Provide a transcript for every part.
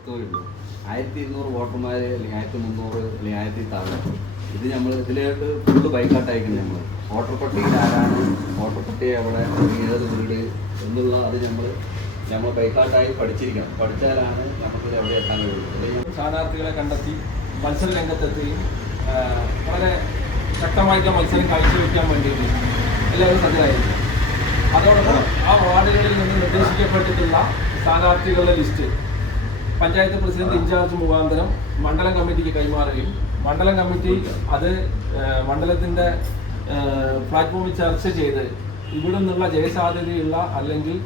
അത്രത്തോളം ഉള്ളൂ. 1200 വോട്ടർമാർ അല്ലെങ്കിൽ 1300 അല്ലെങ്കിൽ 1000 താഴെ. ഇത് നമ്മൾ ഇതിലേക്ക് ഫുള്ള് ബൈക്കാട്ടായിരിക്കും. നമ്മൾ വോട്ടർ പട്ടികയിൽ ആരാണ്, വോട്ടർ പട്ടിക എവിടെ, ഏത് വീട് എന്നുള്ള അത് നമ്മൾ ബൈക്കാട്ടായി പഠിച്ചിരിക്കണം. പഠിച്ചാലാണ് നമുക്ക് എവിടെ എത്താൻ കഴിയുള്ളൂ. സ്ഥാനാർത്ഥികളെ കണ്ടെത്തി മത്സര രംഗത്തെത്തുകയും വളരെ ശക്തമായിട്ട് മത്സരം കാഴ്ചവെക്കാൻ വേണ്ടിയിട്ട് എല്ലാവരും സജ്ജരായിരിക്കും. അതോടൊപ്പം ആ വാർഡുകളിൽ നിന്ന് നിർദ്ദേശിക്കപ്പെട്ടിട്ടുള്ള സ്ഥാനാർത്ഥികളുടെ ലിസ്റ്റ് പഞ്ചായത്ത് പ്രസിഡന്റ് ഇൻചാർജ് മുഖാന്തരം മണ്ഡലം കമ്മിറ്റിക്ക് കൈമാറുകയും മണ്ഡലം കമ്മിറ്റി അത് മണ്ഡലത്തിൻ്റെ പ്ലാറ്റ്ഫോമിൽ ചർച്ച ചെയ്ത് ഇവിടെ നിന്നുള്ള ജയസാധ്യതയുള്ള അല്ലെങ്കിൽ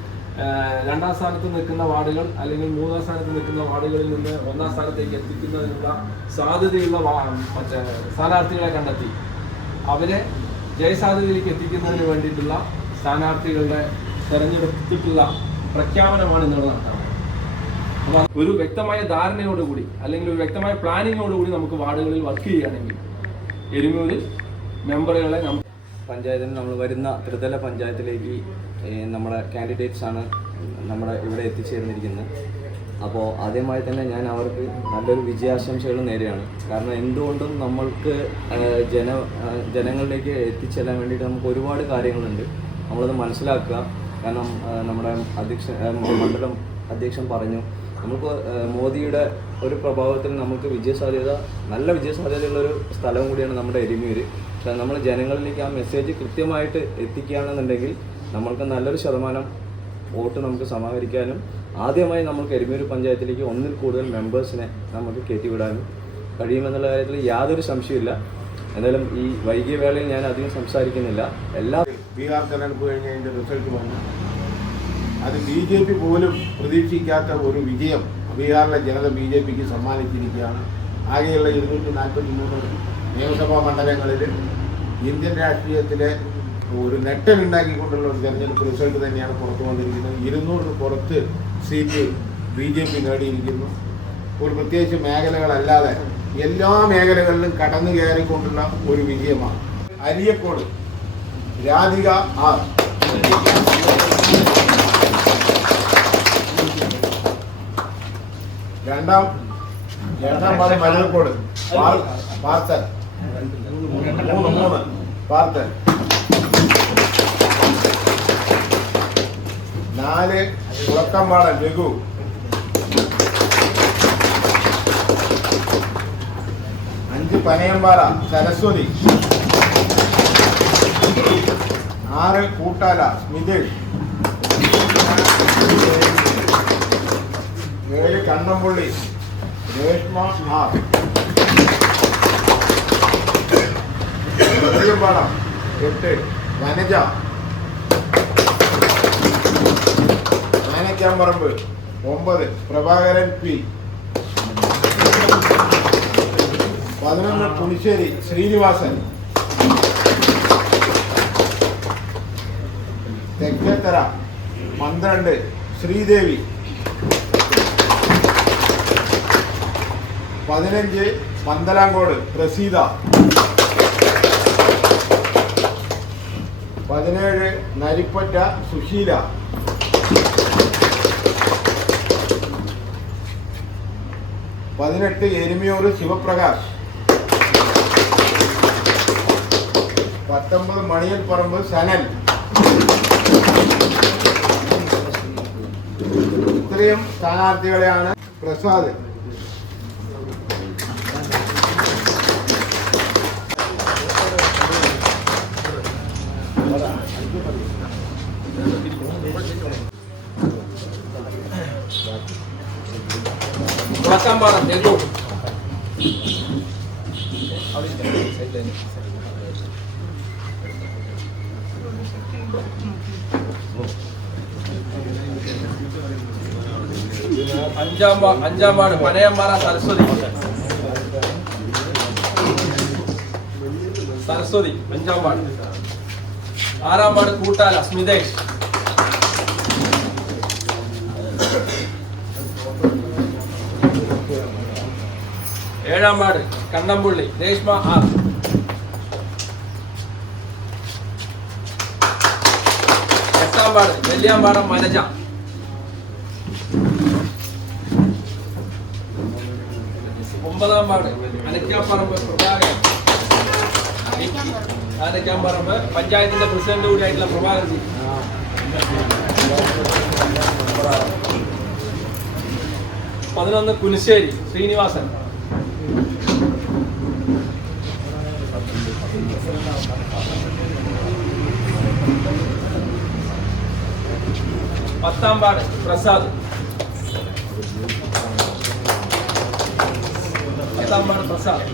2ാം സ്ഥാനത്ത് നിൽക്കുന്ന വാർഡുകൾ അല്ലെങ്കിൽ 3ാം സ്ഥാനത്ത് നിൽക്കുന്ന വാർഡുകളിൽ നിന്ന് 1ാം സ്ഥാനത്തേക്ക് എത്തിക്കുന്നതിനുള്ള സാധ്യതയുള്ള സ്ഥാനാർത്ഥികളെ കണ്ടെത്തി അവരെ ജയസാധ്യതയിലേക്ക് എത്തിക്കുന്നതിന് വേണ്ടിയിട്ടുള്ള സ്ഥാനാർത്ഥികളുടെ തെരഞ്ഞെടുത്തിട്ടുള്ള പ്രഖ്യാപനമാണ് ഇന്നലെ നടത്തുന്നത്. അപ്പോൾ ഒരു വ്യക്തമായ ധാരണയോടുകൂടി അല്ലെങ്കിൽ ഒരു വ്യക്തമായ പ്ലാനിങ്ങോടുകൂടി നമുക്ക് വാർഡുകളിൽ വർക്ക് ചെയ്യുകയാണെങ്കിൽ എരുമൂരിൽ മെമ്പറുകളെ പഞ്ചായത്തിന് നമ്മൾ വരുന്ന ത്രിതല പഞ്ചായത്തിലേക്ക് നമ്മുടെ കാൻഡിഡേറ്റ്സാണ് നമ്മുടെ ഇവിടെ എത്തിച്ചേർന്നിരിക്കുന്നത്. അപ്പോൾ ആദ്യമായി തന്നെ ഞാൻ അവർക്ക് നല്ലൊരു വിജയാശംസകൾ നേരെയാണ്. കാരണം എന്തുകൊണ്ടും നമ്മൾക്ക് ജനങ്ങളിലേക്ക് എത്തിച്ചേരാൻ വേണ്ടിയിട്ട് നമുക്ക് ഒരുപാട് കാര്യങ്ങളുണ്ട്. നമ്മളത് മനസ്സിലാക്കുക. കാരണം നമ്മുടെ മണ്ഡലം അധ്യക്ഷൻ പറഞ്ഞു, നമുക്ക് മോദിയുടെ ഒരു പ്രഭാവത്തിൽ നമുക്ക് നല്ല വിജയസാധ്യതയുള്ളൊരു സ്ഥലവും കൂടിയാണ് നമ്മുടെ എരുമൂര്. പക്ഷേ നമ്മൾ ജനങ്ങളിലേക്ക് ആ മെസ്സേജ് കൃത്യമായിട്ട് എത്തിക്കുകയാണെന്നുണ്ടെങ്കിൽ നമ്മൾക്ക് നല്ലൊരു ശതമാനം വോട്ട് നമുക്ക് സമാഹരിക്കാനും ആദ്യമായി നമുക്ക് എരുമൂര് പഞ്ചായത്തിലേക്ക് 1ൽ കൂടുതൽ മെമ്പേഴ്സിനെ നമുക്ക് കയറ്റിവിടാനും കഴിയുമെന്നുള്ള കാര്യത്തിൽ യാതൊരു സംശയമില്ല. എന്നാലും ഈ വൈകിയ വേളയിൽ ഞാൻ അധികം സംസാരിക്കുന്നില്ല. ബീഹാർ തെരഞ്ഞെടുപ്പ് കഴിഞ്ഞതിൻ്റെ റിസൾട്ട് വന്നു. അത് BJP പോലും പ്രതീക്ഷിക്കാത്ത ഒരു വിജയം ബീഹാറിലെ ജനത BJPക്ക് സമ്മാനിച്ചിരിക്കുകയാണ്. ആകെയുള്ള 243 നിയമസഭാ മണ്ഡലങ്ങളിൽ ഇന്ത്യൻ രാഷ്ട്രീയത്തിലെ ഒരു നെട്ടലുണ്ടാക്കിക്കൊണ്ടുള്ള ഒരു തെരഞ്ഞെടുപ്പ് റിസൾട്ട് തന്നെയാണ് പുറത്തു വന്നിരിക്കുന്നത്. 200 പുറത്ത് സീറ്റ് BJP നേടിയിരിക്കുന്നു. ഒരു പ്രത്യേകിച്ച് മേഖലകളല്ലാതെ എല്ലാ മേഖലകളിലും കടന്നു കയറിക്കൊണ്ടുള്ള ഒരു വിജയമാണ്. അരിയക്കോട് രാധിക ആർ, രണ്ടാം വാർഡ് മലർക്കോട് പാർത്തൻ, 3 പാർത്തൻ, 4 കുളക്കമ്പാടൻ രഘു, 5 പനയമ്പാറ സരസ്വതി, 6 കൂട്ടാല സ്മിതേഷ്, 7 കണ്ണമ്പുള്ളി രേഷ്മ ആർ, പാടം 8 വനജ, ആനക്കാമ്പറമ്പ് 9 പ്രഭാകരൻ പി, 11 പുളിശ്ശേരി ശ്രീനിവാസൻ, തെക്കേത്തറ 12 ശ്രീദേവി, 15 പന്തലാങ്കോട് പ്രസീത, 17 നരിപ്പറ്റ സുശീല, 18 എരുമിയൂർ ശിവപ്രകാശ്, 19 മണിയൽപ്പറമ്പ് സനൽ. ഇത്രയും സ്ഥാനാർത്ഥികളെയാണ് പ്രസാദ്. കുളക്കമ്പാടം രഘു, 5ാം വാർഡ് പനയമ്പാറ സരസ്വതി, 5ാം വാർഡ്. 6ാം വാർഡ് കൂട്ടാല സ്മിതേഷ്, 7ാം വാർഡ് കണ്ണമ്പുള്ളി രേഷ്മ ആർ, 8ാം വാർഡ് നെല്ലിയാമ്പാടം മനജ, 9ാം വാർഡ് അനക്കാപ്പറമ്പ് പ്രഭാകരൻ. ആനക്കാമ്പറമ്പ് പഞ്ചായത്തിന്റെ പ്രസിഡന്റ് കൂടിയായിട്ടുള്ള പ്രഭാകർജി. 11 കുനിശ്ശേരി ശ്രീനിവാസൻ. 10ാം വാർഡ് പ്രസാദ്. 10ാം വാർഡ് പ്രസാദ്.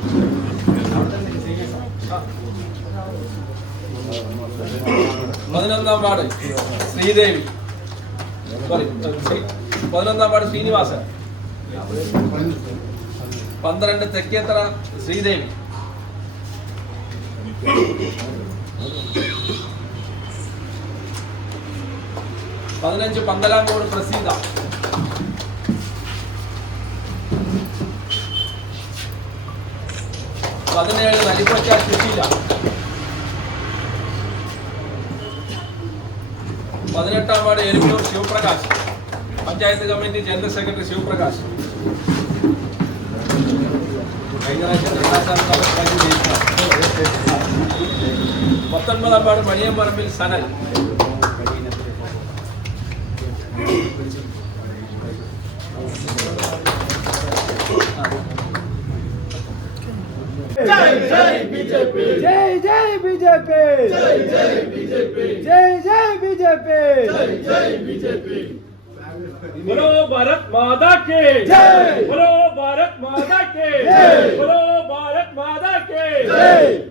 11ാം വാർഡ് ശ്രീദേവി. 11ാം വാർഡ് ശ്രീനിവാസൻ. 12 തെക്കേത്തറ ശ്രീദേവി. 15 പന്തലാങ്കോട് പ്രസീത. 17 നരിപ്പറ്റ സുശീല. 18ാം ward Erumur Sivaprakash. Panchayat committee general secretary Sivaprakash. കഴിഞ്ഞ പ്രാവശ്യം 2ാം സ്ഥാനത്താണ് ജയിച്ചത്. 19ാം വാർഡ് മണിയമ്പറമ്പിൽ സനൽ. जय जय बीजेपी जय जय बीजेपी जय जय बीजेपी जय जय बीजेपी जय जय बीजेपी बोलो भारत माता के जय बोलो भारत माता के जय बोलो भारत माता के जय